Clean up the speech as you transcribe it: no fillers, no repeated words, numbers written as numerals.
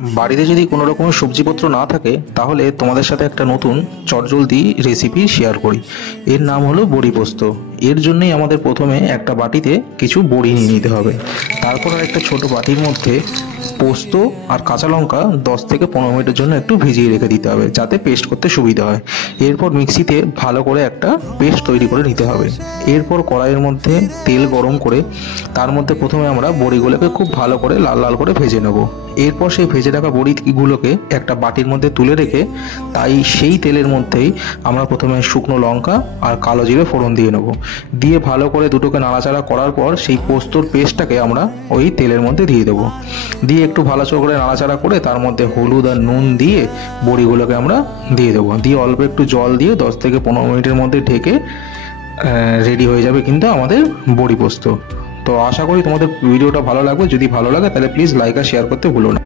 বাড়িতে যদি কোনো রকমের সবজিপত্র না থাকে তাহলে তোমাদের সাথে একটা নতুন চটজলদি রেসিপি শেয়ার করি। এর নাম হলো বড়ি পোস্ত। এর জন্যই আমাদের প্রথমে একটা বাটিতে কিছু বড়ি নিয়ে নিতে হবে। তারপর আর একটা ছোট বাটির মধ্যে পোস্ত আর কাঁচা লঙ্কা 10 থেকে 15 মিনিটের জন্য একটু ভিজিয়ে রেখে দিতে হবে, যাতে পেস্ট করতে সুবিধা হয়। এরপর মিক্সিতে ভালো করে একটা পেস্ট তৈরি করে নিতে হবে। এরপর কড়াইয়ের মধ্যে তেল গরম করে তার মধ্যে প্রথমে আমরা বড়িগুলোকে খুব ভালো করে লাল লাল করে ভেজে নেব। এরপর সেই ভেজে রাখা বড়িগুলোকে একটা বাটির মধ্যে তুলে রেখে সেই তেলের মধ্যেই আমরা প্রথমে শুকনো লঙ্কা আর কালো জিরে ফোড়ন দিয়ে নেব। দিয়ে ভালো করে দুটোকে নাড়াচাড়া করার পর সেই পোস্তর পেস্টটাকে আমরা ওই তেলের মধ্যে দিয়ে দেবো। দিয়ে একটু ভালো করে নাড়াচাড়া করে তার মধ্যে হলুদ আর নুন দিয়ে বড়িগুলোকে আমরা দিয়ে দেবো। দিয়ে অল্প একটু জল দিয়ে 10 থেকে 15 মিনিটের মধ্যে ঢেকে রেডি হয়ে যাবে কিন্তু আমাদের বড়ি পোস্ত। তো আশা করি তোমাদের ভিডিওটা ভালো লাগবে। যদি ভালো লাগে তাহলে প্লিজ লাইক আর শেয়ার করতে ভুলো না।